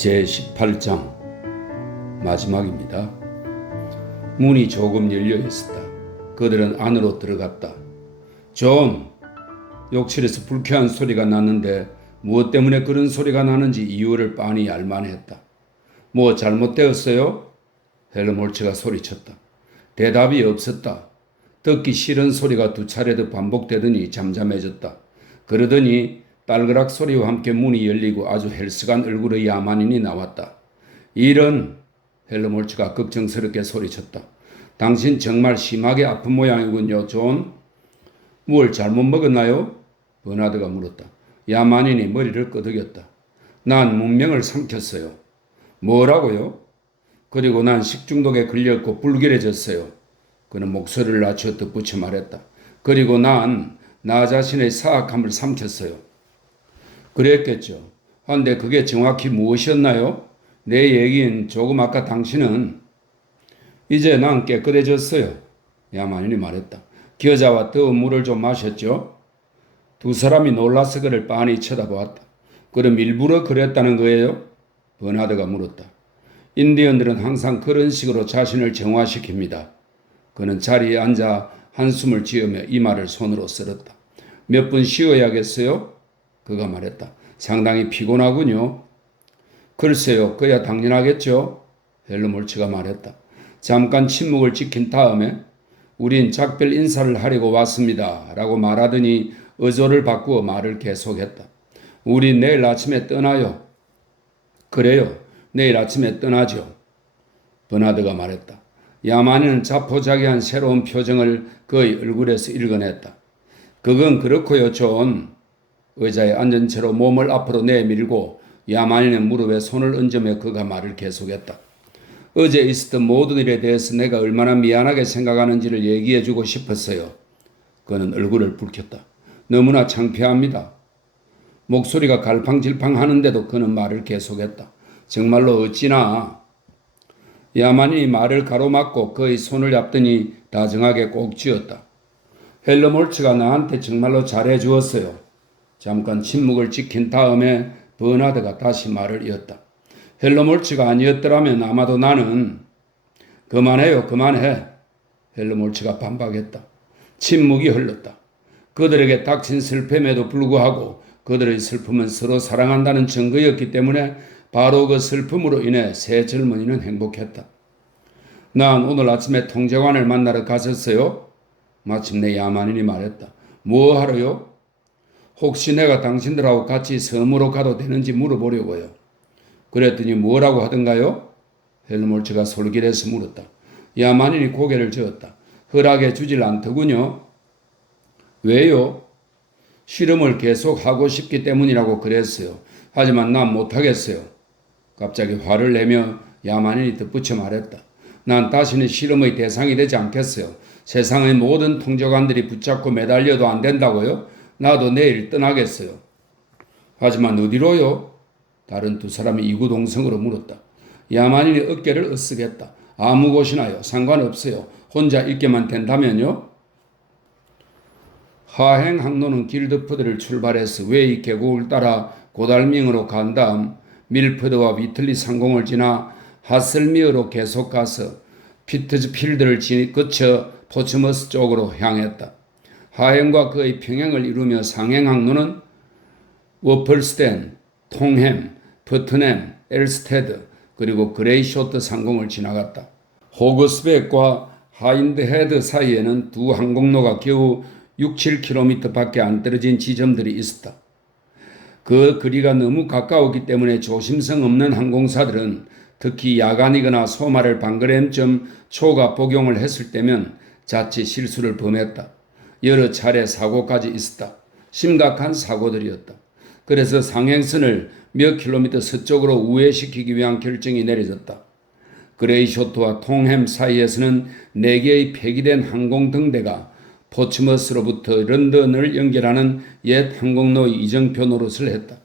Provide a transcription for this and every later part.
제18장 마지막입니다. 문이 조금 열려 있었다. 그들은 안으로 들어갔다. 존! 욕실에서 불쾌한 소리가 났는데 무엇 때문에 그런 소리가 나는지 이유를 빤히 알만했다. 뭐 잘못되었어요? 헬머홀츠가 소리쳤다. 대답이 없었다. 듣기 싫은 소리가 두 차례 더 반복되더니 잠잠해졌다. 그러더니 딸그락 소리와 함께 문이 열리고 아주 헬스간 얼굴의 야만인이 나왔다. 이런! 헬머홀츠가 걱정스럽게 소리쳤다. 당신 정말 심하게 아픈 모양이군요, 존. 뭘 잘못 먹었나요? 버나드가 물었다. 야만인이 머리를 끄덕였다. 난 문명을 삼켰어요. 뭐라고요? 그리고 난 식중독에 걸렸고 불길해졌어요. 그는 목소리를 낮춰 덧붙여 말했다. 그리고 난 나 자신의 사악함을 삼켰어요. 그랬겠죠. 한데 그게 정확히 무엇이었나요? 내 얘기는 조금 아까 당신은 이제 난 깨끗해졌어요. 야만인이 말했다. 겨자와 뜨거운 물을 좀 마셨죠? 두 사람이 놀라서 그를 빤히 쳐다보았다. 그럼 일부러 그랬다는 거예요? 버나드가 물었다. 인디언들은 항상 그런 식으로 자신을 정화시킵니다. 그는 자리에 앉아 한숨을 지으며 이마를 손으로 쓸었다. 몇 분 쉬어야겠어요? 그가 말했다. 상당히 피곤하군요. 글쎄요, 그야 당연하겠죠. 헬머홀츠가 말했다. 잠깐 침묵을 지킨 다음에 우린 작별 인사를 하려고 왔습니다. 라고 말하더니 어조를 바꾸어 말을 계속했다. 우린 내일 아침에 떠나요. 그래요, 내일 아침에 떠나죠. 버나드가 말했다. 야만인은 자포자기한 새로운 표정을 그의 얼굴에서 읽어냈다. 그건 그렇고요, 존. 의자에 앉은 채로 몸을 앞으로 내밀고 야만인의 무릎에 손을 얹으며 그가 말을 계속했다. 어제 있었던 모든 일에 대해서 내가 얼마나 미안하게 생각하는지를 얘기해주고 싶었어요. 그는 얼굴을 붉혔다. 너무나 창피합니다. 목소리가 갈팡질팡 하는데도 그는 말을 계속했다. 정말로 어찌나. 야만인이 말을 가로막고 그의 손을 잡더니 다정하게 꼭 쥐었다. 헬머홀츠가 나한테 정말로 잘해주었어요. 잠깐 침묵을 지킨 다음에 버나드가 다시 말을 이었다. 헬머홀츠가 아니었더라면 아마도 나는 그만해요, 그만해. 헬머홀츠가 반박했다. 침묵이 흘렀다. 그들에게 닥친 슬픔에도 불구하고 그들의 슬픔은 서로 사랑한다는 증거였기 때문에 바로 그 슬픔으로 인해 세 젊은이는 행복했다. 난 오늘 아침에 통제관을 만나러 갔었어요. 마침내 야만인이 말했다. 뭐 하러요? 혹시 내가 당신들하고 같이 섬으로 가도 되는지 물어보려고요. 그랬더니 뭐라고 하던가요? 헬머홀츠가 솔깃해서 물었다. 야만인이 고개를 저었다. 허락해 주질 않더군요. 왜요? 실험을 계속 하고 싶기 때문이라고 그랬어요. 하지만 난 못하겠어요. 갑자기 화를 내며 야만인이 덧붙여 말했다. 난 다시는 실험의 대상이 되지 않겠어요. 세상의 모든 통제관들이 붙잡고 매달려도 안 된다고요? 나도 내일 떠나겠어요. 하지만 어디로요? 다른 두 사람이 이구동성으로 물었다. 야만인이 어깨를 으쓱했다. 아무 곳이나요. 상관없어요. 혼자 있게만 된다면요? 하행 항로는 길드포드를 출발해서 웨이 계곡을 따라 고달밍으로 간 다음 밀퍼드와 위틀리 상공을 지나 하슬미어로 계속 가서 피트즈필드를 거쳐 포츠머스 쪽으로 향했다. 하행과 그의 평행을 이루며 상행 항로는 워펄스텐, 통햄, 버튼햄, 엘스테드 그리고 그레이쇼트 상공을 지나갔다. 호거스백과 하인드헤드 사이에는 두 항공로가 겨우 6-7km 밖에 안 떨어진 지점들이 있었다. 그 거리가 너무 가까웠기 때문에 조심성 없는 항공사들은 특히 야간이거나 소말을 반그램쯤 초과 복용을 했을 때면 자칫 실수를 범했다. 여러 차례 사고까지 있었다. 심각한 사고들이었다. 그래서 상행선을 몇 킬로미터 서쪽으로 우회시키기 위한 결정이 내려졌다. 그레이쇼트와 통햄 사이에서는 4개의 폐기된 항공등대가 포츠머스로부터 런던을 연결하는 옛 항공로의 이정표 노릇을 했다.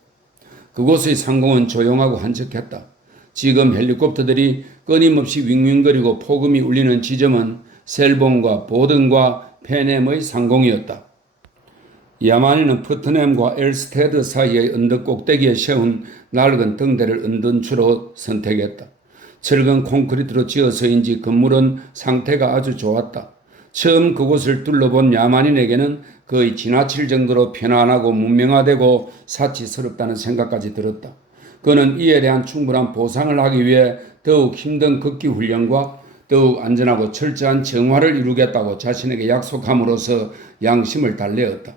그곳의 상공은 조용하고 한적했다. 지금 헬리콥터들이 끊임없이 윙윙거리고 폭음이 울리는 지점은 셀본과 보든과 페넴의 상공이었다. 야만인은 퍼트넴과 엘스테드 사이의 언덕 꼭대기에 세운 낡은 등대를 은둔추로 선택했다. 철근 콘크리트로 지어서인지 건물은 상태가 아주 좋았다. 처음 그곳을 둘러본 야만인에게는 거의 지나칠 정도로 편안하고 문명화되고 사치스럽다는 생각까지 들었다. 그는 이에 대한 충분한 보상을 하기 위해 더욱 힘든 극기 훈련과 더욱 안전하고 철저한 정화를 이루겠다고 자신에게 약속함으로써 양심을 달래었다.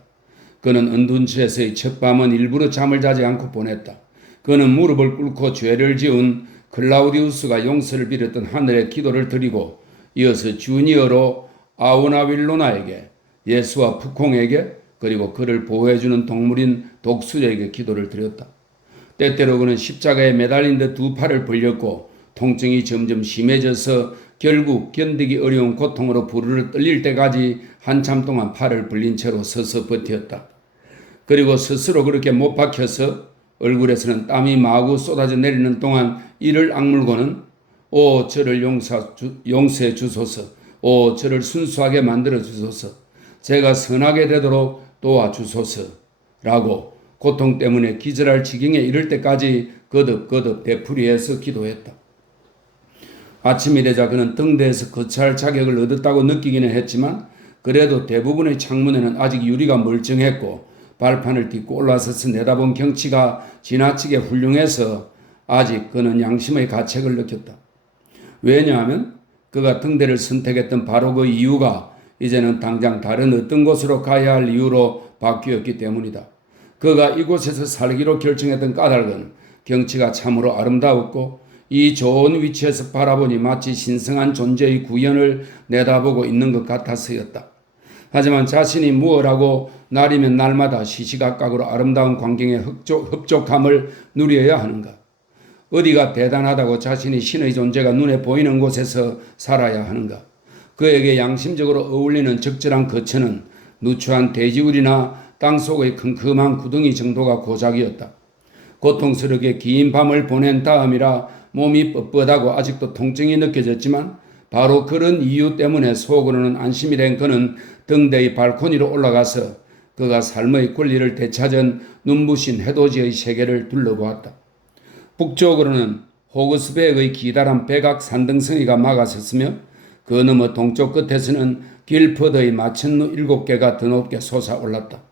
그는 은둔처에서의 첫 밤은 일부러 잠을 자지 않고 보냈다. 그는 무릎을 꿇고 죄를 지은 클라우디우스가 용서를 빌었던 하늘에 기도를 드리고 이어서 주니어로 아우나윌로나에게, 예수와 푸콩에게, 그리고 그를 보호해주는 동물인 독수리에게 기도를 드렸다. 때때로 그는 십자가에 매달린 듯 두 팔을 벌렸고 통증이 점점 심해져서 결국 견디기 어려운 고통으로 부르르 떨릴 때까지 한참 동안 팔을 벌린 채로 서서 버텼다. 그리고 스스로 그렇게 못 박혀서 얼굴에서는 땀이 마구 쏟아져 내리는 동안 이를 악물고는 오 저를 용서해 주소서, 오 저를 순수하게 만들어 주소서, 제가 선하게 되도록 도와주소서 라고 고통 때문에 기절할 지경에 이를 때까지 거듭거듭 되풀이해서 기도했다. 아침이 되자 그는 등대에서 거처할 자격을 얻었다고 느끼기는 했지만 그래도 대부분의 창문에는 아직 유리가 멀쩡했고 발판을 딛고 올라서서 내다본 경치가 지나치게 훌륭해서 아직 그는 양심의 가책을 느꼈다. 왜냐하면 그가 등대를 선택했던 바로 그 이유가 이제는 당장 다른 어떤 곳으로 가야 할 이유로 바뀌었기 때문이다. 그가 이곳에서 살기로 결정했던 까닭은 경치가 참으로 아름다웠고 이 좋은 위치에서 바라보니 마치 신성한 존재의 구현을 내다보고 있는 것 같아서였다. 하지만 자신이 무엇하고 날이면 날마다 시시각각으로 아름다운 광경의 흡족함을 누려야 하는가? 어디가 대단하다고 자신이 신의 존재가 눈에 보이는 곳에서 살아야 하는가? 그에게 양심적으로 어울리는 적절한 거처는 누추한 돼지우리나 땅속의 큼큼한 구덩이 정도가 고작이었다. 고통스럽게 긴 밤을 보낸 다음이라 몸이 뻣뻣하고 아직도 통증이 느껴졌지만 바로 그런 이유 때문에 속으로는 안심이 된 그는 등대의 발코니로 올라가서 그가 삶의 권리를 되찾은 눈부신 해돋이의 세계를 둘러보았다. 북쪽으로는 호그스백의 기다란 백악 산등성이가 막아섰으며 그 너머 동쪽 끝에서는 길퍼드의 마천루 7개가 드높게 솟아올랐다.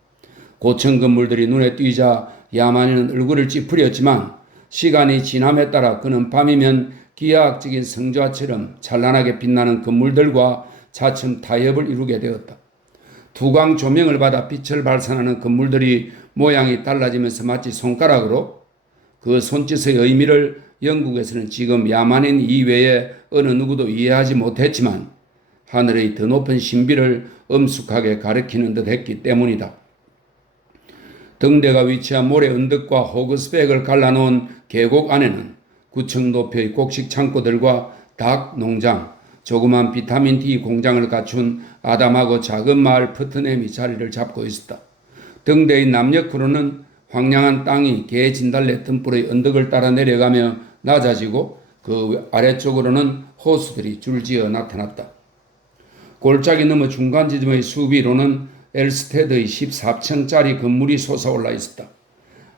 고층 건물들이 눈에 띄자 야만인은 얼굴을 찌푸렸지만 시간이 지남에 따라 그는 밤이면 기하학적인 성좌처럼 찬란하게 빛나는 건물들과 차츰 타협을 이루게 되었다. 두광 조명을 받아 빛을 발산하는 건물들이 모양이 달라지면서 마치 손가락으로 그 손짓의 의미를 영국에서는 지금 야만인 이외에 어느 누구도 이해하지 못했지만 하늘의 더 높은 신비를 엄숙하게 가리키는 듯 했기 때문이다. 등대가 위치한 모래 언덕과 호그스백을 갈라놓은 계곡 안에는 9층 높이의 곡식 창고들과 닭 농장, 조그만 비타민 D 공장을 갖춘 아담하고 작은 마을 퍼트넴이 자리를 잡고 있었다. 등대의 남녘으로는 황량한 땅이 개 진달래 틈불의 언덕을 따라 내려가며 낮아지고 그 아래쪽으로는 호수들이 줄지어 나타났다. 골짜기 너머 중간 지점의 수비로는 엘스테드의 14층짜리 건물이 솟아올라 있었다.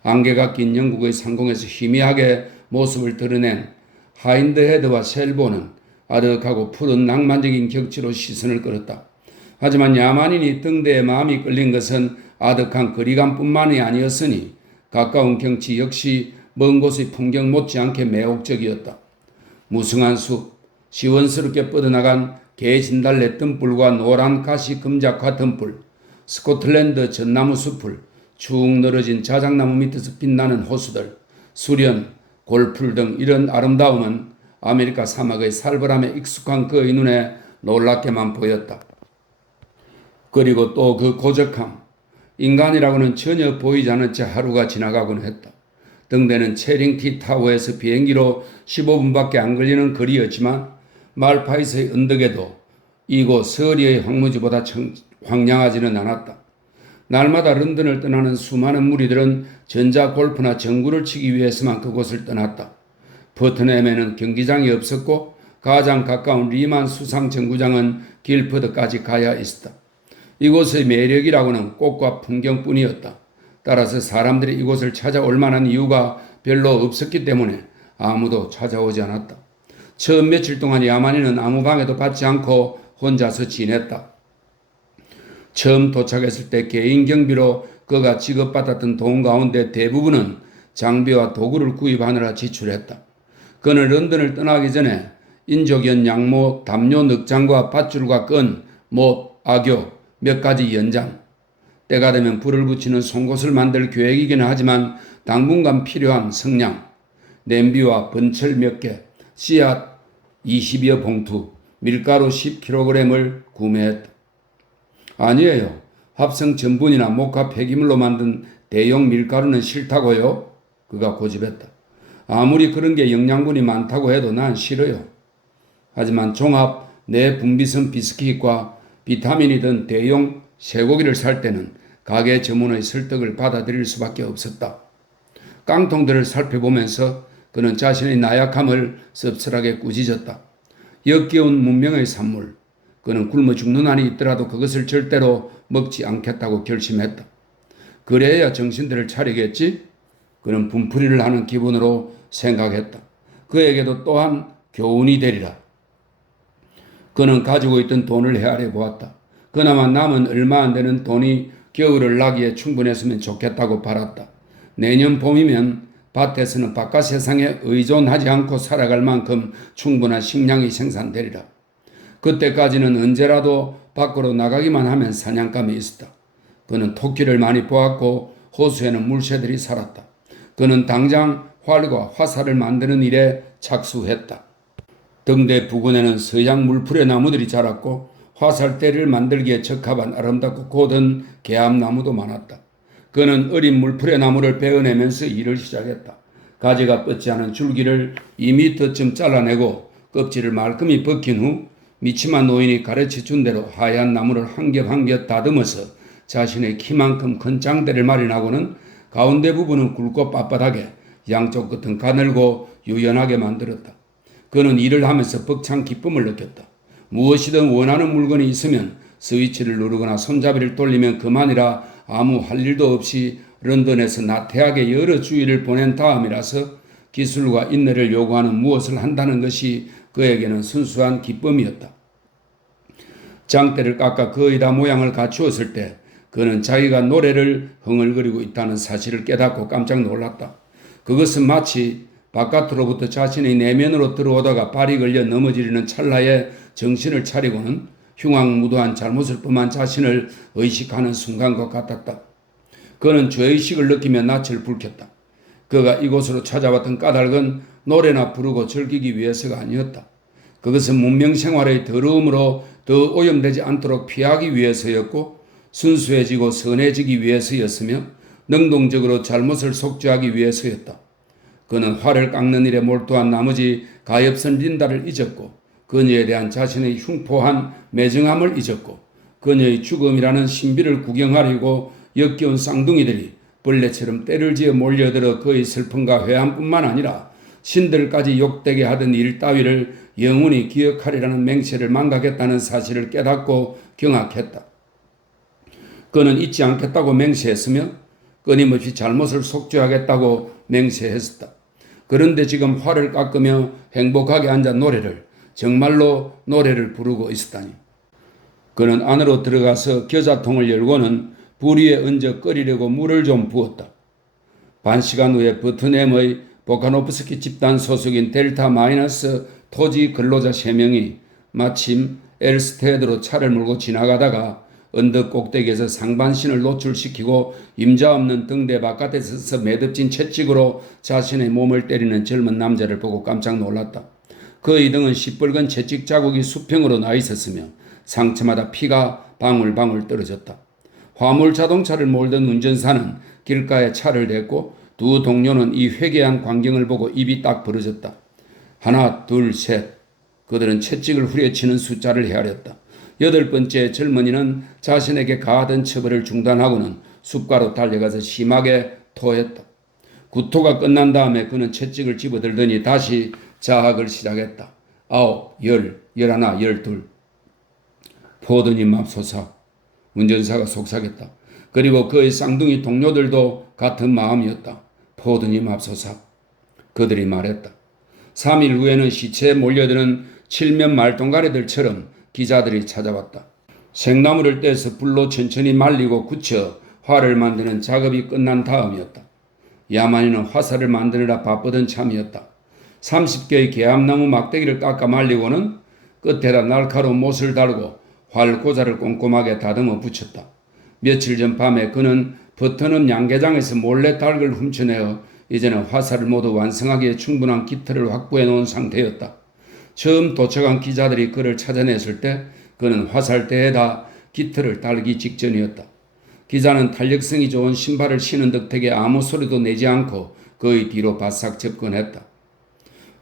안개가 낀 영국의 상공에서 희미하게 모습을 드러낸 하인드헤드와 셀보는 아득하고 푸른 낭만적인 경치로 시선을 끌었다. 하지만 야만인이 등대에 마음이 끌린 것은 아득한 거리감뿐만이 아니었으니 가까운 경치 역시 먼 곳의 풍경 못지않게 매혹적이었다. 무성한 숲, 시원스럽게 뻗어나간 개 진달래 뜸불과 노란 가시 금작화 뜸불, 스코틀랜드 전나무 숲을, 축 늘어진 자작나무 밑에서 빛나는 호수들, 수련, 골풀 등 이런 아름다움은 아메리카 사막의 살벌함에 익숙한 그의 눈에 놀랍게만 보였다. 그리고 또 그 고적함, 인간이라고는 전혀 보이지 않은 채 하루가 지나가곤 했다. 등대는 체링티 타워에서 비행기로 15분밖에 안 걸리는 거리였지만 말파이스의 언덕에도 이곳 서리의 황무지보다 황량하지는 않았다. 날마다 런던을 떠나는 수많은 무리들은 전자골프나 정구를 치기 위해서만 그곳을 떠났다. 퍼트넴에는 경기장이 없었고 가장 가까운 리만 수상 정구장은 길퍼드까지 가야 있었다. 이곳의 매력이라고는 꽃과 풍경뿐이었다. 따라서 사람들이 이곳을 찾아올 만한 이유가 별로 없었기 때문에 아무도 찾아오지 않았다. 처음 며칠 동안 야만인은 아무 방해도 받지 않고 혼자서 지냈다. 처음 도착했을 때 개인 경비로 그가 지급받았던 돈 가운데 대부분은 장비와 도구를 구입하느라 지출했다. 그는 런던을 떠나기 전에 인조견 양모, 담요 늑장과 밧줄과 끈, 못, 악교, 몇 가지 연장, 때가 되면 불을 붙이는 송곳을 만들 계획이기는 하지만 당분간 필요한 성냥, 냄비와 번철 몇 개, 씨앗 20여 봉투, 밀가루 10kg을 구매했다. 아니에요. 합성 전분이나 목화 폐기물로 만든 대용 밀가루는 싫다고요? 그가 고집했다. 아무리 그런 게 영양분이 많다고 해도 난 싫어요. 하지만 종합 내분비성 비스킷과 비타민이 든 대용 쇠고기를 살 때는 가게 점원의 설득을 받아들일 수밖에 없었다. 깡통들을 살펴보면서 그는 자신의 나약함을 씁쓸하게 꾸짖었다. 역겨운 문명의 산물. 그는 굶어 죽는 한이 있더라도 그것을 절대로 먹지 않겠다고 결심했다. 그래야 정신들을 차리겠지? 그는 분풀이를 하는 기분으로 생각했다. 그에게도 또한 교훈이 되리라. 그는 가지고 있던 돈을 헤아려 보았다. 그나마 남은 얼마 안 되는 돈이 겨울을 나기에 충분했으면 좋겠다고 바랐다. 내년 봄이면 밭에서는 바깥 세상에 의존하지 않고 살아갈 만큼 충분한 식량이 생산되리라. 그때까지는 언제라도 밖으로 나가기만 하면 사냥감이 있었다. 그는 토끼를 많이 보았고 호수에는 물새들이 살았다. 그는 당장 활과 화살을 만드는 일에 착수했다. 등대 부근에는 서양 물풀의 나무들이 자랐고 화살대를 만들기에 적합한 아름답고 고든 개암나무도 많았다. 그는 어린 물풀의 나무를 베어내면서 일을 시작했다. 가지가 뻗지 않은 줄기를 2m쯤 잘라내고 껍질을 말끔히 벗긴 후 미치마 노인이 가르쳐준 대로 하얀 나무를 한 겹 한 겹 다듬어서 자신의 키만큼 큰 장대를 마련하고는 가운데 부분은 굵고 빳빳하게 양쪽 끝은 가늘고 유연하게 만들었다. 그는 일을 하면서 벅찬 기쁨을 느꼈다. 무엇이든 원하는 물건이 있으면 스위치를 누르거나 손잡이를 돌리면 그만이라 아무 할 일도 없이 런던에서 나태하게 여러 주일을 보낸 다음이라서 기술과 인내를 요구하는 무엇을 한다는 것이 그에게는 순수한 기쁨이었다. 장대를 깎아 거의 다 모양을 갖추었을 때 그는 자기가 노래를 흥얼거리고 있다는 사실을 깨닫고 깜짝 놀랐다. 그것은 마치 바깥으로부터 자신의 내면으로 들어오다가 발이 걸려 넘어지려는 찰나에 정신을 차리고는 흉악무도한 잘못을 범한 자신을 의식하는 순간과 같았다. 그는 죄의식을 느끼며 낯을 붉혔다. 그가 이곳으로 찾아왔던 까닭은 노래나 부르고 즐기기 위해서가 아니었다. 그것은 문명생활의 더러움으로 더 오염되지 않도록 피하기 위해서였고 순수해지고 선해지기 위해서였으며 능동적으로 잘못을 속죄하기 위해서였다. 그는 활을 깎는 일에 몰두한 나머지 가엾은 린다를 잊었고 그녀에 대한 자신의 흉포한 매정함을 잊었고 그녀의 죽음이라는 신비를 구경하려고 역겨운 쌍둥이들이 벌레처럼 때를 지어 몰려들어 그의 슬픔과 회한뿐만 아니라 신들까지 욕되게 하던 일 따위를 영원히 기억하리라는 맹세를 망각했다는 사실을 깨닫고 경악했다. 그는 잊지 않겠다고 맹세했으며 끊임없이 잘못을 속죄하겠다고 맹세했었다. 그런데 지금 활을 깎으며 행복하게 앉아 정말로 노래를 부르고 있었다니. 그는 안으로 들어가서 겨자통을 열고는 불 위에 얹어 끓이려고 물을 좀 부었다. 반시간 후에 버트넴의 보카노프스키 집단 소속인 델타 마이너스 토지 근로자 3명이 마침 엘스테드로 차를 몰고 지나가다가 언덕 꼭대기에서 상반신을 노출시키고 임자 없는 등대 바깥에 서서 매듭진 채찍으로 자신의 몸을 때리는 젊은 남자를 보고 깜짝 놀랐다. 그의 등은 시뻘건 채찍 자국이 수평으로 나 있었으며 상처마다 피가 방울방울 떨어졌다. 화물 자동차를 몰던 운전사는 길가에 차를 댔고 두 동료는 이 회개한 광경을 보고 입이 딱 벌어졌다. 하나, 둘, 셋. 그들은 채찍을 후려치는 숫자를 헤아렸다. 8번째 젊은이는 자신에게 가하던 처벌을 중단하고는 숲가로 달려가서 심하게 토했다. 구토가 끝난 다음에 그는 채찍을 집어들더니 다시 자학을 시작했다. 9, 10, 11, 12. 포도님 맙소사. 운전사가 속삭였다. 그리고 그의 쌍둥이 동료들도 같은 마음이었다. 포드님 앞서사. 그들이 말했다. 3일 후에는 시체에 몰려드는 칠면 말똥가리들처럼 기자들이 찾아왔다. 생나무를 떼서 불로 천천히 말리고 굳혀 활을 만드는 작업이 끝난 다음이었다. 야만이는 화살을 만드느라 바쁘던 참이었다. 30개의 개암나무 막대기를 깎아 말리고는 끝에다 날카로운 못을 달고 활 고자를 꼼꼼하게 다듬어 붙였다. 며칠 전 밤에 그는 버터넘 양계장에서 몰래 닭을 훔쳐내어 이제는 화살을 모두 완성하기에 충분한 깃털을 확보해 놓은 상태였다. 처음 도착한 기자들이 그를 찾아냈을 때 그는 화살대에다 깃털을 달기 직전이었다. 기자는 탄력성이 좋은 신발을 신은 덕택에 아무 소리도 내지 않고 그의 뒤로 바싹 접근했다.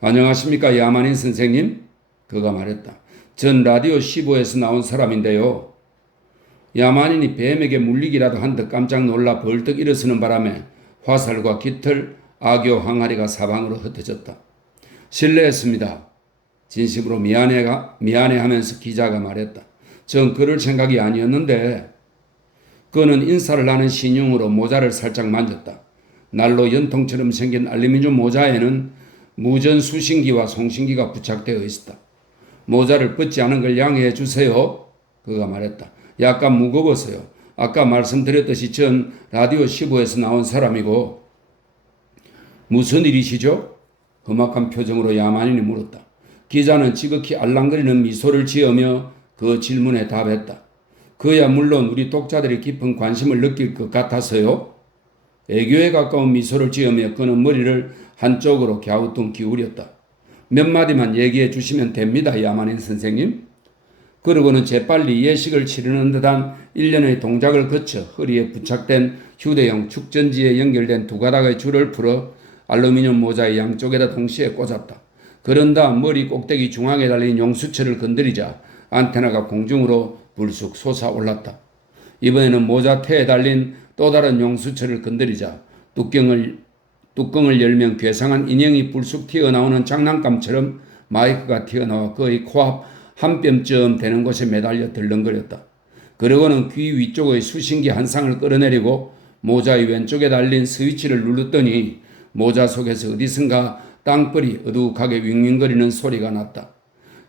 안녕하십니까 야만인 선생님? 그가 말했다. 전 라디오 15에서 나온 사람인데요. 야만인이 뱀에게 물리기라도 한 듯 깜짝 놀라 벌떡 일어서는 바람에 화살과 깃털, 악교 항아리가 사방으로 흩어졌다. 실례했습니다. 진심으로 미안해하면서 기자가 말했다. 전 그럴 생각이 아니었는데. 그는 인사를 하는 신용으로 모자를 살짝 만졌다. 난로 연통처럼 생긴 알루미늄 모자에는 무전 수신기와 송신기가 부착되어 있었다. 모자를 벗지 않은 걸 양해해 주세요. 그가 말했다. 약간 무거워서요. 아까 말씀드렸듯이 전 라디오 15에서 나온 사람이고. 무슨 일이시죠? 험악한 표정으로 야만인이 물었다. 기자는 지극히 알랑거리는 미소를 지으며 그 질문에 답했다. 그야 물론 우리 독자들이 깊은 관심을 느낄 것 같아서요. 애교에 가까운 미소를 지으며 그는 머리를 한쪽으로 갸우뚱 기울였다. 몇 마디만 얘기해 주시면 됩니다, 야만인 선생님. 그러고는 재빨리 예식을 치르는 듯한 일련의 동작을 거쳐 허리에 부착된 휴대용 축전지에 연결된 두 가닥의 줄을 풀어 알루미늄 모자의 양쪽에다 동시에 꽂았다. 그런 다음 머리 꼭대기 중앙에 달린 용수철을 건드리자 안테나가 공중으로 불쑥 솟아올랐다. 이번에는 모자 태에 달린 또 다른 용수철을 건드리자 뚜껑을 열면 괴상한 인형이 불쑥 튀어나오는 장난감처럼 마이크가 튀어나와 그의 코앞 한 뼘쯤 되는 곳에 매달려 덜렁거렸다. 그러고는 귀 위쪽의 수신기 한 상을 끌어내리고 모자의 왼쪽에 달린 스위치를 눌렀더니 모자 속에서 어디선가 땅불이 어둑하게 윙윙거리는 소리가 났다.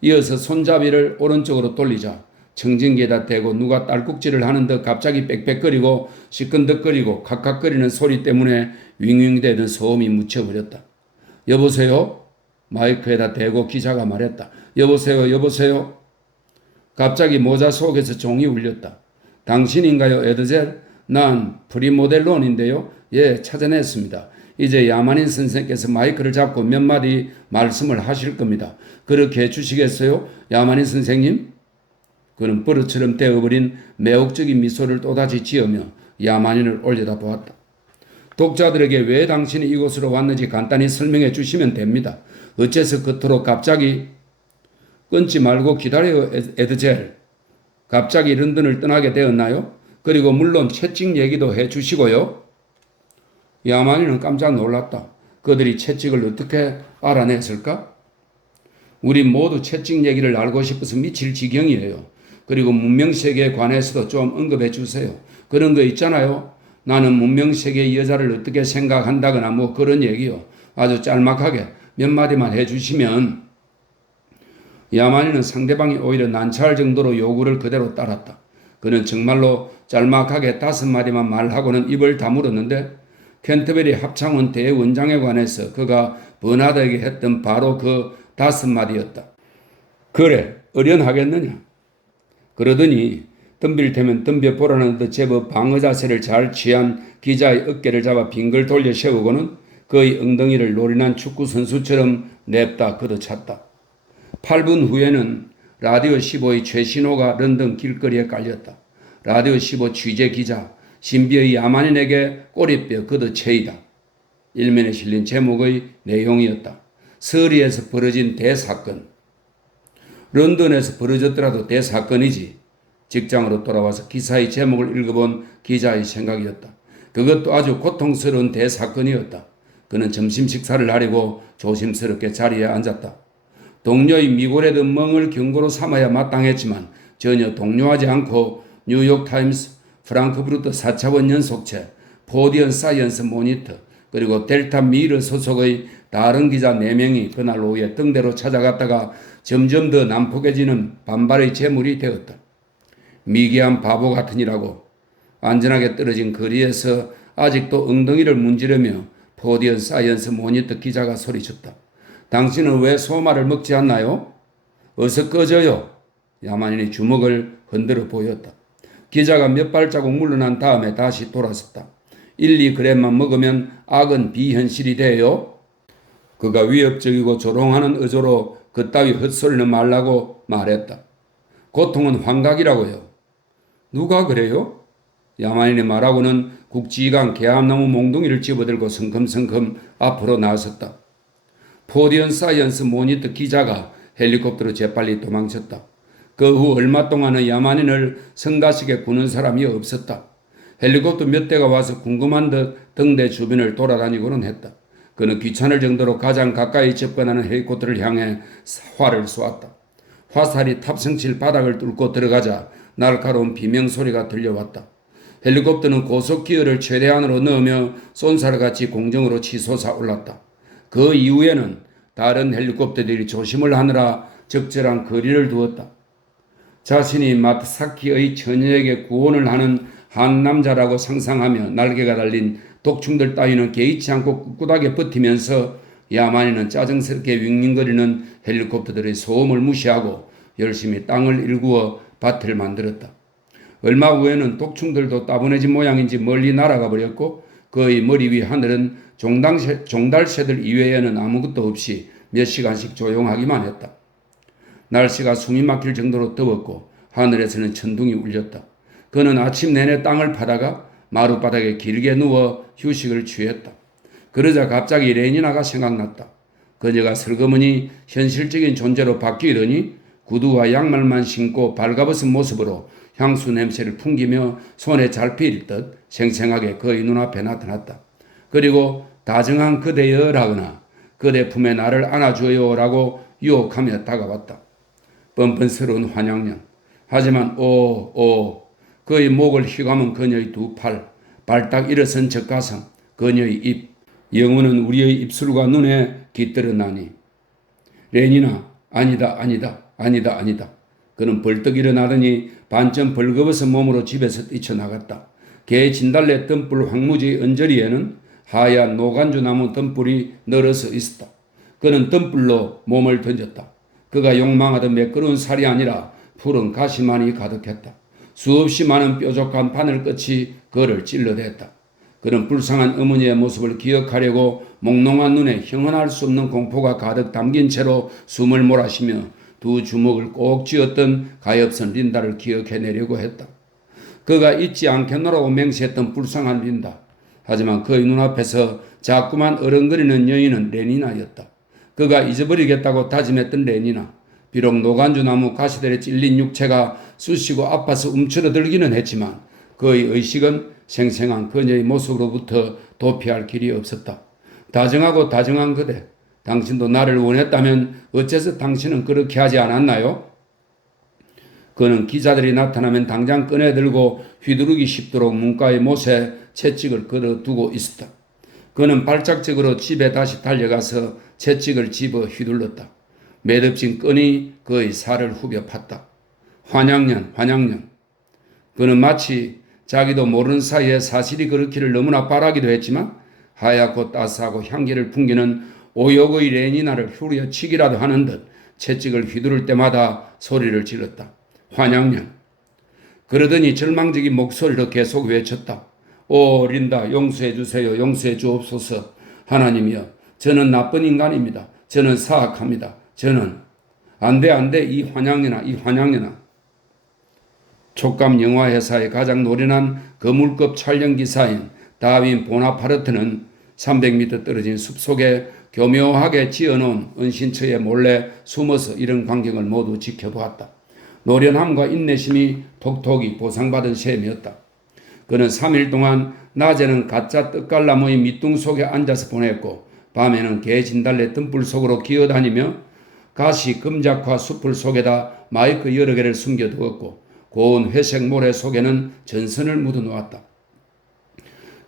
이어서 손잡이를 오른쪽으로 돌리자 청진기에다 대고 누가 딸꾹질을 하는 듯 갑자기 빽빽거리고 시끈덕거리고 칵칵거리는 소리 때문에 윙윙대던 소음이 묻혀버렸다. 여보세요? 마이크에다 대고 기자가 말했다. 여보세요? 여보세요? 갑자기 모자 속에서 종이 울렸다. 당신인가요, 에드젤? 난 프리모델론인데요. 예, 찾아냈습니다. 이제 야만인 선생께서 마이크를 잡고 몇 마디 말씀을 하실 겁니다. 그렇게 해주시겠어요? 야만인 선생님? 그는 버릇처럼 떼어버린 매혹적인 미소를 또다시 지으며 야만인을 올려다보았다. 독자들에게 왜 당신이 이곳으로 왔는지 간단히 설명해 주시면 됩니다. 어째서 그토록 갑자기 끊지 말고 기다려요, 에드젤. 갑자기 런던을 떠나게 되었나요? 그리고 물론 채찍 얘기도 해 주시고요. 야만인은 깜짝 놀랐다. 그들이 채찍을 어떻게 알아냈을까? 우리 모두 채찍 얘기를 알고 싶어서 미칠 지경이에요. 그리고 문명세계에 관해서도 좀 언급해 주세요. 그런 거 있잖아요. 나는 문명세계의 여자를 어떻게 생각한다거나 뭐 그런 얘기요. 아주 짤막하게 몇 마디만 해주시면. 야만인은 상대방이 오히려 난처할 정도로 요구를 그대로 따랐다. 그는 정말로 짤막하게 5마디만 말하고는 입을 다물었는데 캔터베리 합창원 대원장에 관해서 그가 버나드에게 했던 바로 그 5마디였다. 그래, 어련하겠느냐? 그러더니 덤빌 테면 덤벼보라는 듯 제법 방어 자세를 잘 취한 기자의 어깨를 잡아 빙글 돌려 세우고는 그의 엉덩이를 노련한 축구 선수처럼 냅다 걷어찼다. 8분 후에는 라디오 15의 최신호가 런던 길거리에 깔렸다. 라디오 15 취재 기자 신비의 야만인에게 꼬리뼈 걷어채이다. 일면에 실린 제목의 내용이었다. 서리에서 벌어진 대사건. 런던에서 벌어졌더라도 대사건이지. 직장으로 돌아와서 기사의 제목을 읽어본 기자의 생각이었다. 그것도 아주 고통스러운 대사건이었다. 그는 점심 식사를 하려고 조심스럽게 자리에 앉았다. 동료의 미고래던 멍을 경고로 삼아야 마땅했지만 전혀 동요하지 않고 뉴욕타임스, 프랑크푸르트 4차원 연속체, 포디언 사이언스 모니터, 그리고 델타 미러 소속의 다른 기자 4명이 그날 오후에 등대로 찾아갔다가 점점 더 난폭해지는 반발의 제물이 되었다. 미개한 바보 같으니라고 안전하게 떨어진 거리에서 아직도 엉덩이를 문지르며 포디언 사이언스 모니터 기자가 소리쳤다. 당신은 왜 소마를 먹지 않나요? 어서 꺼져요. 야만인이 주먹을 흔들어 보였다. 기자가 몇 발자국 물러난 다음에 다시 돌아섰다. 1~2g만 먹으면 악은 비현실이 돼요. 그가 위협적이고 조롱하는 어조로 그따위 헛소리는 말라고 말했다. 고통은 환각이라고요. 누가 그래요? 야만인이 말하고는 국지기강 개암나무 몽둥이를 집어들고 성큼성큼 앞으로 나섰다. 포디언 사이언스 모니터 기자가 헬리콥터로 재빨리 도망쳤다. 그 후 얼마 동안은 야만인을 성가시게 구는 사람이 없었다. 헬리콥터 몇 대가 와서 궁금한 듯 등대 주변을 돌아다니고는 했다. 그는 귀찮을 정도로 가장 가까이 접근하는 헬리콥터를 향해 활을 쏘았다. 화살이 탑승실 바닥을 뚫고 들어가자 날카로운 비명소리가 들려왔다. 헬리콥터는 고속기어를 최대한으로 넣으며 쏜살같이 공중으로 치솟아 올랐다. 그 이후에는 다른 헬리콥터들이 조심을 하느라 적절한 거리를 두었다. 자신이 마트사키의 처녀에게 구원을 하는 한 남자라고 상상하며 날개가 달린 독충들 따위는 개의치 않고 꿋꿋하게 버티면서 야만인은 짜증스럽게 윙윙거리는 헬리콥터들의 소음을 무시하고 열심히 땅을 일구어 밭을 만들었다. 얼마 후에는 독충들도 따분해진 모양인지 멀리 날아가 버렸고 그의 머리 위 하늘은 종달새들 이외에는 아무것도 없이 몇 시간씩 조용하기만 했다. 날씨가 숨이 막힐 정도로 더웠고 하늘에서는 천둥이 울렸다. 그는 아침 내내 땅을 파다가 마룻바닥에 길게 누워 휴식을 취했다. 그러자 갑자기 레니나가 생각났다. 그녀가 슬그머니 현실적인 존재로 바뀌더니 구두와 양말만 신고 발가벗은 모습으로 향수 냄새를 풍기며 손에 잘 필 듯 생생하게 그의 눈앞에 나타났다. 그리고 다정한 그대여라거나 그대 품에 나를 안아줘요라고 유혹하며 다가왔다. 뻔뻔스러운 환양년. 하지만 그의 목을 휘감은 그녀의 두 팔, 발딱 일어선 젖가슴, 그녀의 입, 영혼은 우리의 입술과 눈에 깃들어 나니. 레니나, 아니다. 그는 벌떡 일어나더니 반쯤 벌거벗은 몸으로 집에서 뛰쳐나갔다. 개 진달래 덤불 황무지 언저리에는 하얀 노간주 나무 덤불이 늘어서 있었다. 그는 덤불로 몸을 던졌다. 그가 욕망하던 매끄러운 살이 아니라 푸른 가시만이 가득했다. 수없이 많은 뾰족한 바늘 끝이 그를 찔러댔다. 그는 불쌍한 어머니의 모습을 기억하려고 몽롱한 눈에 형언할 수 없는 공포가 가득 담긴 채로 숨을 몰아쉬며 두 주먹을 꼭 쥐었던 가엾은 린다를 기억해내려고 했다. 그가 잊지 않겠노라고 맹세했던 불쌍한 린다. 하지만 그의 눈앞에서 자꾸만 어른거리는 여인은 레니나였다. 그가 잊어버리겠다고 다짐했던 레니나. 비록 노간주 나무 가시들에 찔린 육체가 쑤시고 아파서 움츠러들기는 했지만 그의 의식은 생생한 그녀의 모습으로부터 도피할 길이 없었다. 다정하고 다정한 그대, 당신도 나를 원했다면 어째서 당신은 그렇게 하지 않았나요? 그는 기자들이 나타나면 당장 꺼내들고 휘두르기 쉽도록 문가의 못에 채찍을 걸어두고 있었다. 그는 발작적으로 집에 다시 달려가서 채찍을 집어 휘둘렀다. 매듭진 끈이 그의 살을 후벼 팠다. 환양년. 그는 마치 자기도 모르는 사이에 사실이 그렇기를 너무나 바라기도 했지만 하얗고 따스하고 향기를 풍기는 오욕의 레니나를 후려치기라도 하는 듯 채찍을 휘두를 때마다 소리를 질렀다. 환양년. 그러더니 절망적인 목소리로 계속 외쳤다. 오 린다, 용서해 주세요. 용서해 주옵소서. 하나님이여, 저는 나쁜 인간입니다. 저는 사악합니다. 저는 안돼 이 환양년아. 촉감 영화 회사의 가장 노련한 거물급 촬영 기사인 다윈 보나파르트는 300m 떨어진 숲속에 교묘하게 지어놓은 은신처에 몰래 숨어서 이런 광경을 모두 지켜보았다. 노련함과 인내심이 톡톡이 보상받은 셈이었다. 그는 3일 동안 낮에는 가짜 떡갈나무의 밑둥 속에 앉아서 보냈고 밤에는 개 진달래 덤불 속으로 기어다니며 가시 금작화 숲을 속에다 마이크 여러 개를 숨겨두었고 고운 회색 모래 속에는 전선을 묻어놓았다.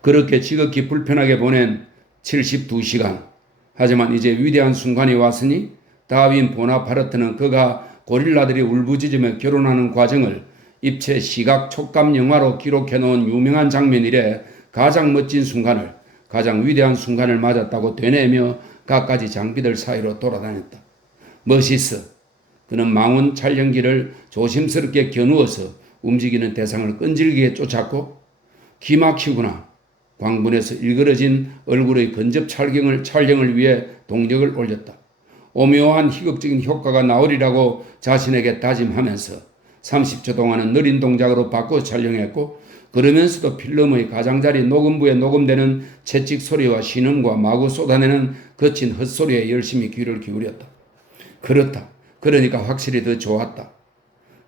그렇게 지극히 불편하게 보낸 72시간. 하지만 이제 위대한 순간이 왔으니 다윈 보나파르트는 그가 고릴라들이 울부짖으며 결혼하는 과정을 입체 시각 촉감 영화로 기록해 놓은 유명한 장면이래 가장 멋진 순간을, 가장 위대한 순간을 맞았다고 되뇌며 갖가지 장비들 사이로 돌아다녔다. 멋있어. 그는 망원 촬영기를 조심스럽게 겨누어서 움직이는 대상을 끈질기게 쫓았고, 기막히구나. 광분에서 일그러진 얼굴의 근접 촬영을 위해 동력을 올렸다. 오묘한 희극적인 효과가 나오리라고 자신에게 다짐하면서 30초 동안은 느린 동작으로 바꿔 촬영했고, 그러면서도 필름의 가장자리 녹음부에 녹음되는 채찍 소리와 신음과 마구 쏟아내는 거친 헛소리에 열심히 귀를 기울였다. 그렇다. 그러니까 확실히 더 좋았다.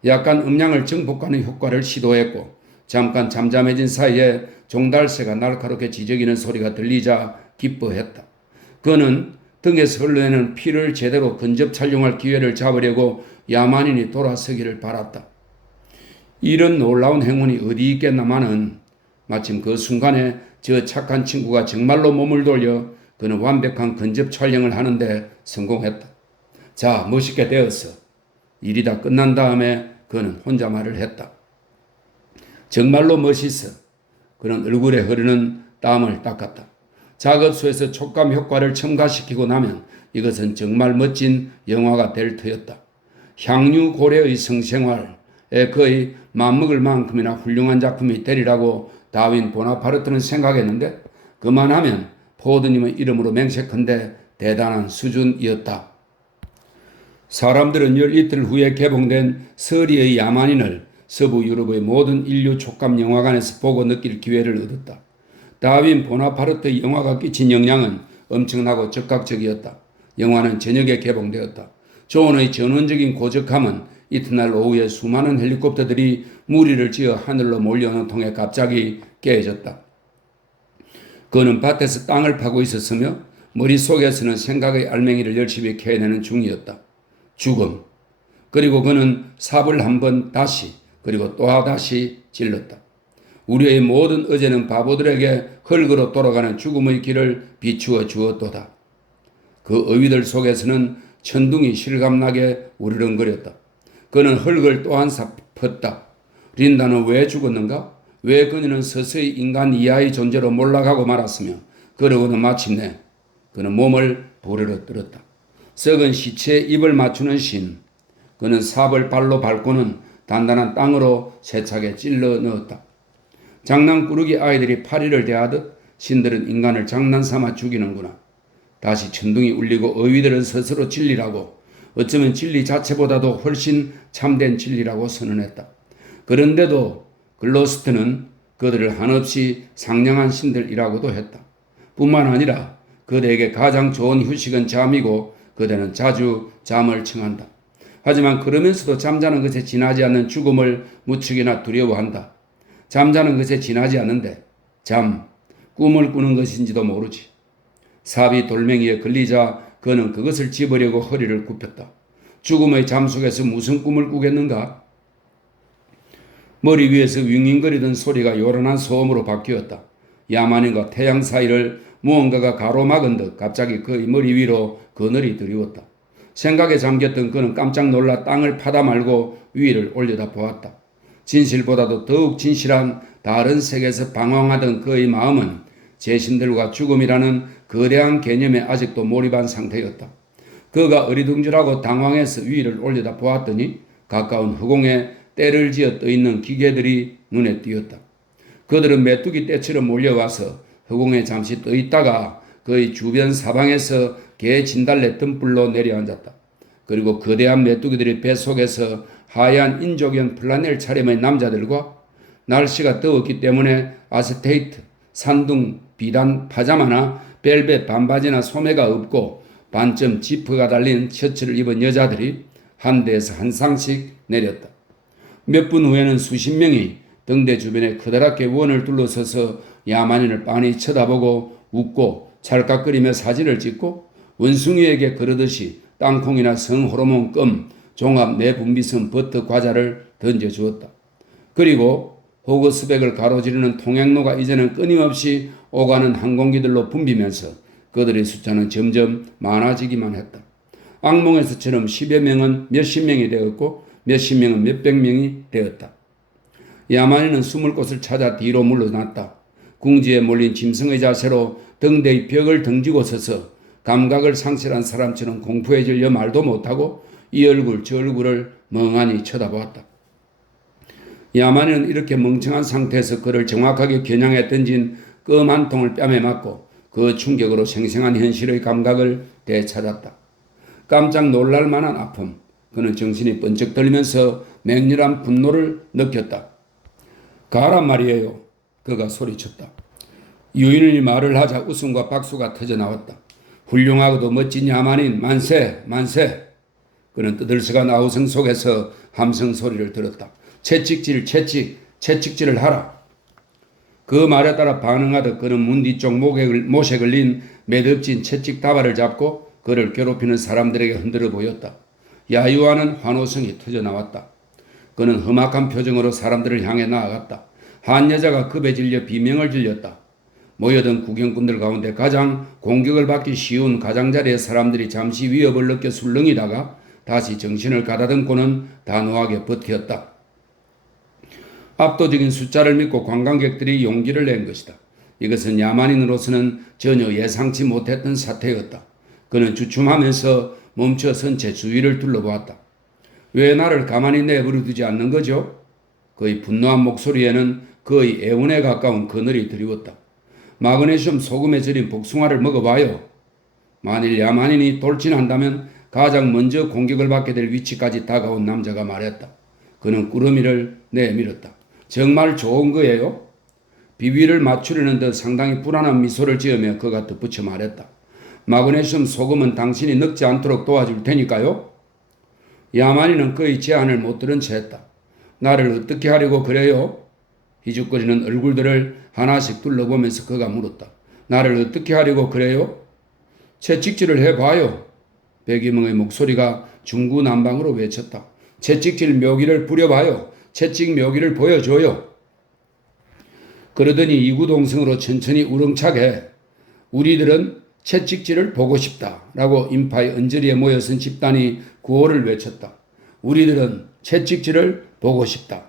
약간 음량을 증폭하는 효과를 시도했고, 잠깐 잠잠해진 사이에 종달새가 날카롭게 지저귀는 소리가 들리자 기뻐했다. 그는 등에서 흘러내는 피를 제대로 근접 촬영할 기회를 잡으려고 야만인이 돌아서기를 바랐다. 이런 놀라운 행운이 어디 있겠나마는 마침 그 순간에 저 착한 친구가 정말로 몸을 돌려 그는 완벽한 근접 촬영을 하는데 성공했다. 자, 멋있게 되었어. 일이 다 끝난 다음에 그는 혼자 말을 했다. 정말로 멋있어. 그는 얼굴에 흐르는 땀을 닦았다. 작업소에서 촉감 효과를 첨가시키고 나면 이것은 정말 멋진 영화가 될 터였다. 향유 고래의 성생활에 거의 맞먹을 만큼이나 훌륭한 작품이 되리라고 다윈 보나파르트는 생각했는데, 그만하면 포드님의 이름으로 맹세컨대 대단한 수준이었다. 사람들은 열 이틀 후에 개봉된 서리의 야만인을 서부 유럽의 모든 인류 촉감 영화관에서 보고 느낄 기회를 얻었다. 다윈 보나파르트의 영화가 끼친 영향은 엄청나고 즉각적이었다. 영화는 저녁에 개봉되었다. 존의 전원적인 고적함은 이튿날 오후에 수많은 헬리콥터들이 무리를 지어 하늘로 몰려오는 통에 갑자기 깨어졌다. 그는 밭에서 땅을 파고 있었으며 머릿속에서는 생각의 알맹이를 열심히 캐내는 중이었다. 죽음. 그리고 그는 삽을 한 번 다시 그리고 또 다시 찔렀다. 우리의 모든 어제는 바보들에게 흙으로 돌아가는 죽음의 길을 비추어 주었도다. 그 어휘들 속에서는 천둥이 실감나게 우르렁거렸다. 그는 흙을 또 한 삽 폈다. 린다는 왜 죽었는가? 왜 그녀는 서서히 인간 이하의 존재로 몰락하고 말았으며, 그러고는 마침내 그는 몸을 부르러 들었다. 썩은 시체에 입을 맞추는 신. 그는 삽을 발로 밟고는 단단한 땅으로 세차게 찔러 넣었다. 장난꾸러기 아이들이 파리를 대하듯 신들은 인간을 장난삼아 죽이는구나. 다시 천둥이 울리고 어휘들은 스스로 진리라고, 어쩌면 진리 자체보다도 훨씬 참된 진리라고 선언했다. 그런데도 글로스트는 그들을 한없이 상냥한 신들이라고도 했다. 뿐만 아니라 그들에게 가장 좋은 휴식은 잠이고 그들은 자주 잠을 청한다. 하지만 그러면서도 잠자는 것에 지나지 않는 죽음을 무척이나 두려워한다. 잠자는 것에 지나지 않는데 꿈을 꾸는 것인지도 모르지. 삽이 돌멩이에 걸리자 그는 그것을 집으려고 허리를 굽혔다. 죽음의 잠 속에서 무슨 꿈을 꾸겠는가? 머리 위에서 윙윙거리던 소리가 요란한 소음으로 바뀌었다. 야만인과 태양 사이를 무언가가 가로막은 듯 갑자기 그의 머리 위로 그늘이 드리웠다. 생각에 잠겼던 그는 깜짝 놀라 땅을 파다 말고 위를 올려다 보았다. 진실보다도 더욱 진실한 다른 세계에서 방황하던 그의 마음은 재신들과 죽음이라는 거대한 개념에 아직도 몰입한 상태였다. 그가 어리둥절하고 당황해서 위를 올려다 보았더니 가까운 허공에 때를 지어 떠있는 기계들이 눈에 띄었다. 그들은 메뚜기 떼처럼 몰려와서 허공에 잠시 떠있다가 그의 주변 사방에서 개 진달래 등불로 내려앉았다. 그리고 거대한 메뚜기들이 뱃속에서 하얀 인조견 플라넬 차림의 남자들과 날씨가 더웠기 때문에 아세테이트, 산둥, 비단, 파자마나 벨벳 반바지나 소매가 없고 반점 지퍼가 달린 셔츠를 입은 여자들이 한 대에서 한 상씩 내렸다. 몇 분 후에는 수십 명이 등대 주변에 커다랗게 원을 둘러서서 야만인을 빤히 쳐다보고 웃고 찰칵거리며 사진을 찍고 원숭이에게 그러듯이 땅콩이나 성호르몬 껌, 종합 내분비성 버터 과자를 던져주었다. 그리고 호그스백을 가로지르는 통행로가 이제는 끊임없이 오가는 항공기들로 붐비면서 그들의 숫자는 점점 많아지기만 했다. 악몽에서처럼 10여 명은 몇십 명이 되었고 몇십 명은 몇백 명이 되었다. 야만인은 숨을 곳을 찾아 뒤로 물러났다. 궁지에 몰린 짐승의 자세로 등대의 벽을 등지고 서서 감각을 상실한 사람처럼 공포에 질려 말도 못하고 이 얼굴 저 얼굴을 멍하니 쳐다보았다. 야만인은 이렇게 멍청한 상태에서 그를 정확하게 겨냥해 던진 껌 한 통을 뺨에 맞고 그 충격으로 생생한 현실의 감각을 되찾았다. 깜짝 놀랄 만한 아픔. 그는 정신이 번쩍 들면서 맹렬한 분노를 느꼈다. 가란 말이에요. 그가 소리쳤다. 유인이 말을 하자 웃음과 박수가 터져나왔다. 훌륭하고도 멋진 야만인 만세 만세. 그는 뜨들썩한 아우성 속에서 함성 소리를 들었다. 채찍질을 하라. 그 말에 따라 반응하듯 그는 문 뒤쪽 못에 걸린 매듭진 채찍 다발을 잡고 그를 괴롭히는 사람들에게 흔들어 보였다. 야유하는 환호성이 터져나왔다. 그는 험악한 표정으로 사람들을 향해 나아갔다. 한 여자가 급에 질려 비명을 질렸다. 모여든 구경꾼들 가운데 가장 공격을 받기 쉬운 가장자리의 사람들이 잠시 위협을 느껴 술렁이다가 다시 정신을 가다듬고는 단호하게 버텼다. 압도적인 숫자를 믿고 관광객들이 용기를 낸 것이다. 이것은 야만인으로서는 전혀 예상치 못했던 사태였다. 그는 주춤하면서 멈춰선 채 주위를 둘러보았다. 왜 나를 가만히 내버려 두지 않는 거죠? 그의 분노한 목소리에는 거의 애원에 가까운 그늘이 드리웠다. 마그네슘 소금에 절인 복숭아를 먹어봐요. 만일 야만인이 돌진한다면 가장 먼저 공격을 받게 될 위치까지 다가온 남자가 말했다. 그는 꾸러미를 내밀었다. 정말 좋은 거예요? 비위를 맞추려는 듯 상당히 불안한 미소를 지으며 그가 덧붙여 말했다. 마그네슘 소금은 당신이 늙지 않도록 도와줄 테니까요. 야만인은 그의 제안을 못 들은 채 했다. 나를 어떻게 하려고 그래요? 희죽거리는 얼굴들을 하나씩 둘러보면서 그가 물었다. 나를 어떻게 하려고 그래요? 채찍질을 해봐요. 백이몽의 목소리가 중구난방으로 외쳤다. 채찍질 묘기를 부려봐요. 채찍 묘기를 보여줘요. 그러더니 이구동성으로 천천히 우렁차게 우리들은 채찍질을 보고 싶다라고 인파의 언저리에 모여선 집단이 구호를 외쳤다. 우리들은 채찍질을 보고 싶다.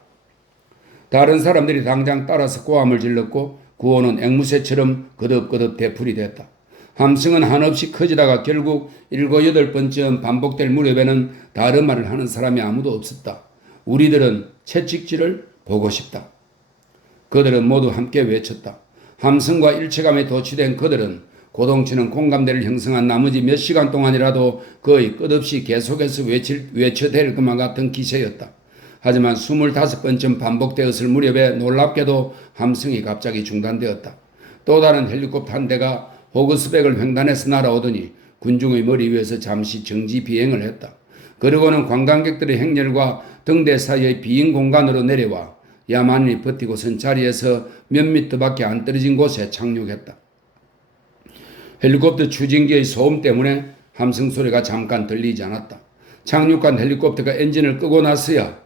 다른 사람들이 당장 따라서 고함을 질렀고 구호는 앵무새처럼 거듭거듭 되풀이 됐다. 함성은 한없이 커지다가 결국 7, 8번쯤 반복될 무렵에는 다른 말을 하는 사람이 아무도 없었다. 우리들은 채찍질을 보고 싶다. 그들은 모두 함께 외쳤다. 함성과 일체감에 도취된 그들은 고동치는 공감대를 형성한 나머지 몇 시간 동안이라도 거의 끝없이 계속해서 외쳐댈 것만 같은 기세였다. 하지만 25번쯤 반복되었을 무렵에 놀랍게도 함성이 갑자기 중단되었다. 또 다른 헬리콥터 한 대가 호그스백을 횡단해서 날아오더니 군중의 머리 위에서 잠시 정지 비행을 했다. 그러고는 관광객들의 행렬과 등대 사이의 빈 공간으로 내려와 야만인이 버티고 선 자리에서 몇 미터밖에 안 떨어진 곳에 착륙했다. 헬리콥터 추진기의 소음 때문에 함성 소리가 잠깐 들리지 않았다. 착륙한 헬리콥터가 엔진을 끄고 나서야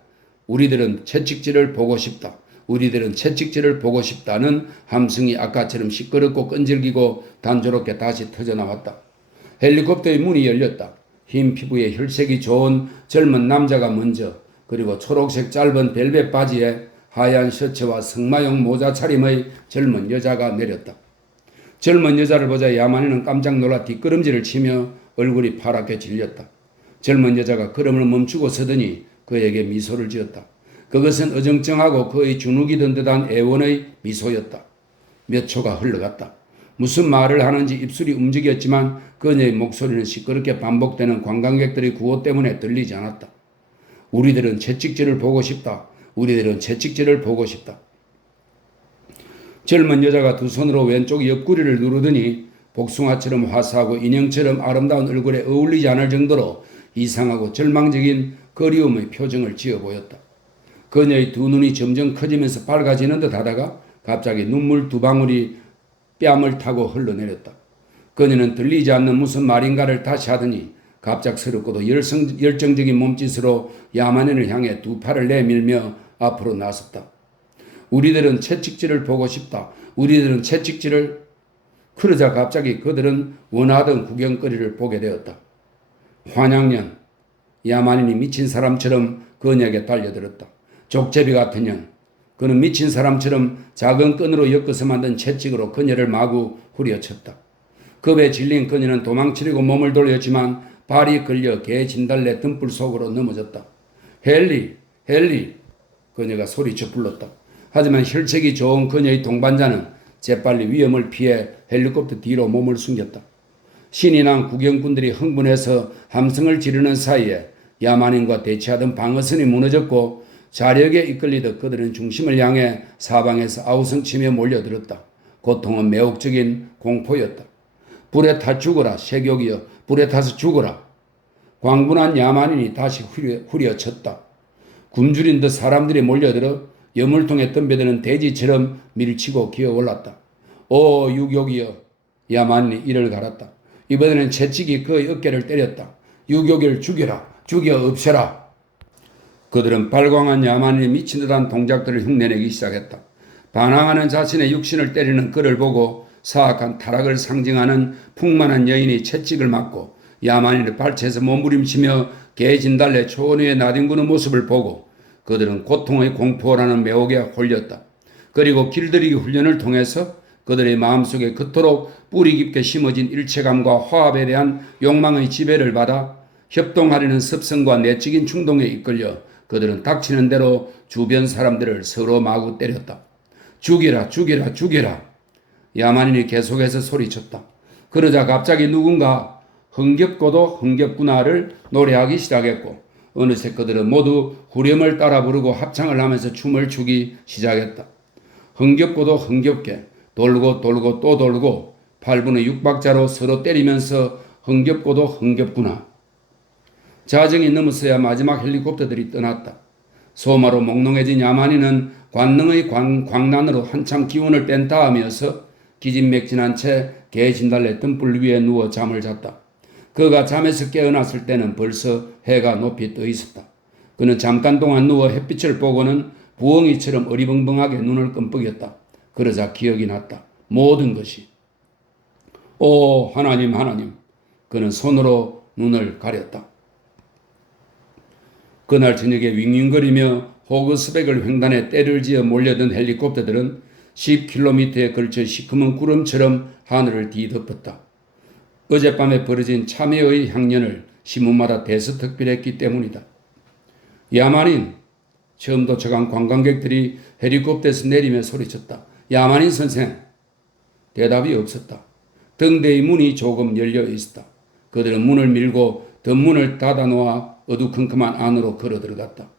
우리들은 채찍질을 보고 싶다. 우리들은 채찍질을 보고 싶다는 함성이 아까처럼 시끄럽고 끈질기고 단조롭게 다시 터져나왔다. 헬리콥터의 문이 열렸다. 흰 피부에 혈색이 좋은 젊은 남자가 먼저, 그리고 초록색 짧은 벨벳 바지에 하얀 셔츠와 승마용 모자 차림의 젊은 여자가 내렸다. 젊은 여자를 보자 야만인은 깜짝 놀라 뒷걸음질을 치며 얼굴이 파랗게 질렸다. 젊은 여자가 걸음을 멈추고 서더니 그에게 미소를 지었다. 그것은 어정쩡하고 거의 주눅이 든 듯한 애원의 미소였다. 몇 초가 흘러갔다. 무슨 말을 하는지 입술이 움직였지만 그녀의 목소리는 시끄럽게 반복되는 관광객들의 구호 때문에 들리지 않았다. 우리들은 채찍질을 보고 싶다. 우리들은 채찍질을 보고 싶다. 젊은 여자가 두 손으로 왼쪽 옆구리를 누르더니 복숭아처럼 화사하고 인형처럼 아름다운 얼굴에 어울리지 않을 정도로 이상하고 절망적인 그리움의 표정을 지어 보였다. 그녀의 두 눈이 점점 커지면서 밝아지는 듯 하다가 갑자기 눈물 두 방울이 뺨을 타고 흘러내렸다. 그녀는 들리지 않는 무슨 말인가를 다시 하더니 갑작스럽고도 열정적인 몸짓으로 야만인을 향해 두 팔을 내밀며 앞으로 나섰다. 우리들은 채찍질을 보고 싶다. 우리들은 채찍질을. 그러자 갑자기 그들은 원하던 구경거리를 보게 되었다. 환양년, 야만인이 미친 사람처럼 그녀에게 달려들었다. 족제비 같은 년, 그는 미친 사람처럼 작은 끈으로 엮어서 만든 채찍으로 그녀를 마구 후려쳤다. 겁에 질린 그녀는 도망치려고 몸을 돌렸지만 발이 걸려 개 진달래 등불 속으로 넘어졌다. 헨리, 헨리, 그녀가 소리쳐 불렀다. 하지만 혈색이 좋은 그녀의 동반자는 재빨리 위험을 피해 헬리콥터 뒤로 몸을 숨겼다. 신이 난 구경꾼들이 흥분해서 함성을 지르는 사이에 야만인과 대치하던 방어선이 무너졌고 자력에 이끌리듯 그들은 중심을 향해 사방에서 아우성치며 몰려들었다. 고통은 매혹적인 공포였다. 불에 타 죽어라, 쇠격이여, 불에 타서 죽어라. 광분한 야만인이 다시 후려쳤다. 굶주린 듯 사람들이 몰려들어 여물통에 덤벼드는 돼지처럼 밀치고 기어올랐다. 오 유격이여. 야만인이 이를 갈았다. 이번에는 채찍이 그의 어깨를 때렸다. 유격이를 죽여라. 죽여 없애라. 그들은 발광한 야만인이 미친 듯한 동작들을 흉내내기 시작했다. 반항하는 자신의 육신을 때리는 그를 보고 사악한 타락을 상징하는 풍만한 여인이 채찍을 맞고 야만인의 발치에서 몸부림치며 개진달래 초원위에 나뒹구는 모습을 보고 그들은 고통의 공포라는 매혹에 홀렸다. 그리고 길들이기 훈련을 통해서 그들의 마음속에 그토록 뿌리 깊게 심어진 일체감과 화합에 대한 욕망의 지배를 받아 협동하려는 습성과 내적인 충동에 이끌려 그들은 닥치는 대로 주변 사람들을 서로 마구 때렸다. 죽이라, 죽이라, 죽이라. 야만인이 계속해서 소리쳤다. 그러자 갑자기 누군가 흥겹고도 흥겹구나를 노래하기 시작했고 어느새 그들은 모두 후렴을 따라 부르고 합창을 하면서 춤을 추기 시작했다. 흥겹고도 흥겹게 돌고 돌고 또 돌고 8분의 6박자로 서로 때리면서 흥겹고도 흥겹구나. 자정이 넘어서야 마지막 헬리콥터들이 떠났다. 소마로 몽롱해진 야만인은 관능의 광란으로 한참 기운을 뺀 다음이어서 기진맥진한 채 개진달래 등불 위에 누워 잠을 잤다. 그가 잠에서 깨어났을 때는 벌써 해가 높이 떠 있었다. 그는 잠깐 동안 누워 햇빛을 보고는 부엉이처럼 어리벙벙하게 눈을 끔뻑였다. 그러자 기억이 났다. 모든 것이. 오 하나님 하나님. 그는 손으로 눈을 가렸다. 그날 저녁에 윙윙거리며 호그스백을 횡단해 때를 지어 몰려든 헬리콥터들은 10km에 걸쳐 시커먼 구름처럼 하늘을 뒤덮었다. 어젯밤에 벌어진 참외의 향연을 신문마다 대서특필했기 때문이다. 야만인, 처음 도착한 관광객들이 헬리콥터에서 내리며 소리쳤다. 야만인 선생. 대답이 없었다. 등대의 문이 조금 열려 있었다. 그들은 문을 밀고 덧문을 닫아놓아 어두컴컴한 안으로 걸어 들어갔다.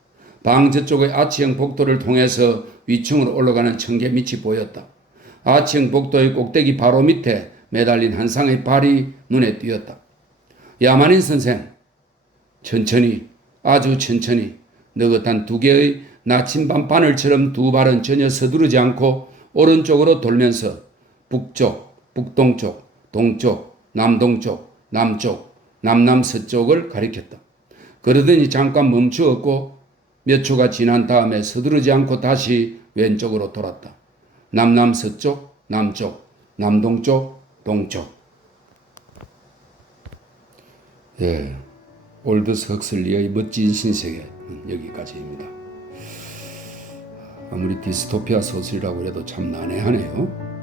방 저쪽의 아치형 복도를 통해서 위층으로 올라가는 청개밑이 보였다. 아치형 복도의 꼭대기 바로 밑에 매달린 한 쌍의 발이 눈에 띄었다. 야만인 선생. 천천히, 아주 천천히 느긋한 두 개의 나침반 바늘처럼 두 발은 전혀 서두르지 않고 오른쪽으로 돌면서 북쪽, 북동쪽, 동쪽, 남동쪽, 남쪽, 남남서쪽을 가리켰다. 그러더니 잠깐 멈추었고 몇 초가 지난 다음에 서두르지 않고 다시 왼쪽으로 돌았다. 남남서쪽, 남쪽, 남동쪽, 동쪽. 예, 올더스 헉슬리의 멋진 신세계 여기까지입니다. 아무리 디스토피아 소설이라고 해도 참 난해하네요.